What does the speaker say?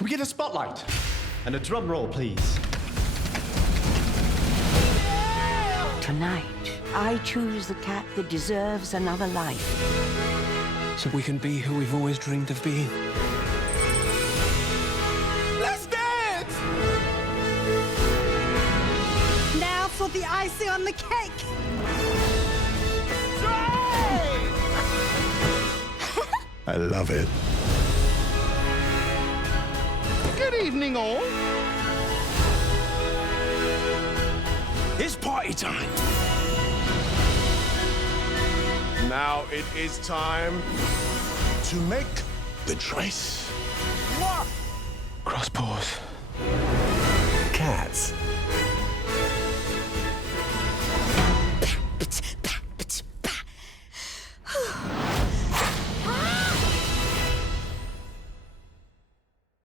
Can we get a spotlight? And a drum roll, please. Tonight, I choose the cat that deserves another life. So we can be who we've always dreamed of being. Let's dance! Now for the icing on the cake. I love it. Good evening, all. It's party time. Now it is time to make the choice. Cross paws.